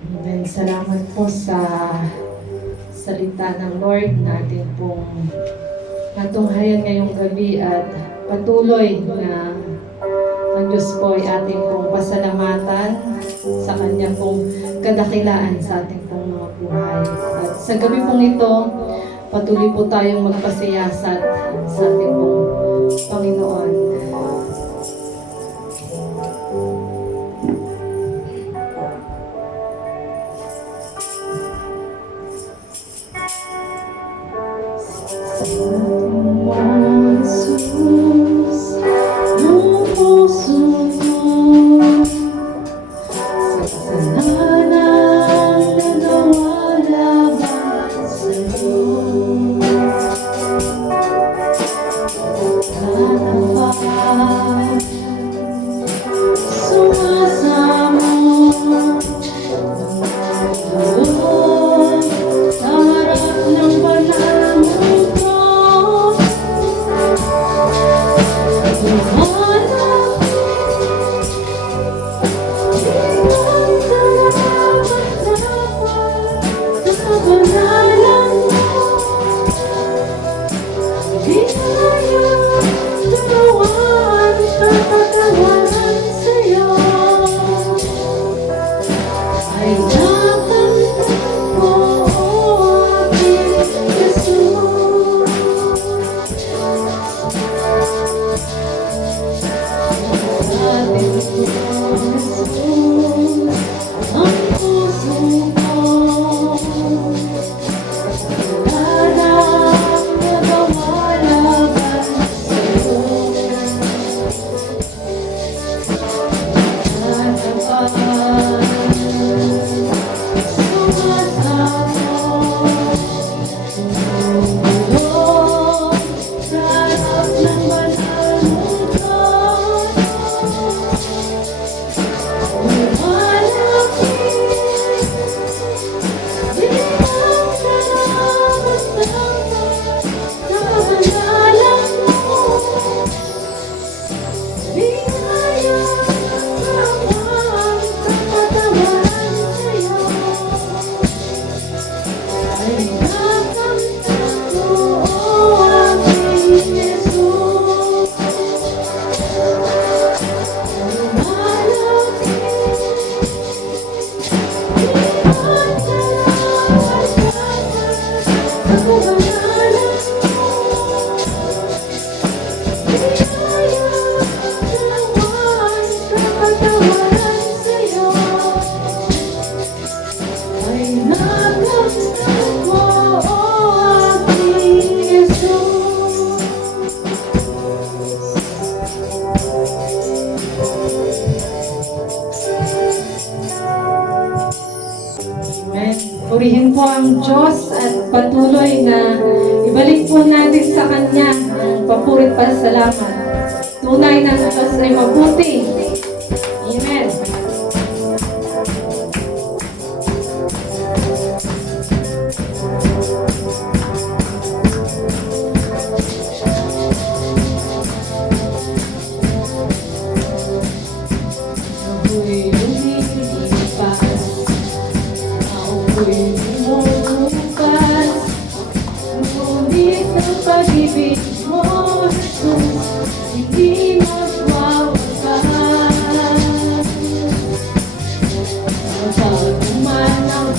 Amen. Salamat po sa salita ng Lord natin pong natunghayan ngayong gabi at patuloy na ang Diyos po ay ating pong pasalamatan sa Kanya pong kadakilaan sa ating pong mga buhay. At sa gabi pong ito, patuloy po tayong magpasiyasat sa ating pong Panginoon. Purihin po ang Diyos at patuloy na ibalik po natin sa Kanya ang papurit pasalamat. Tunay na Diyos ay mabuti. Amen. Pag-ibig mo, Jesus, hindi magwawakas. Pag-uman ang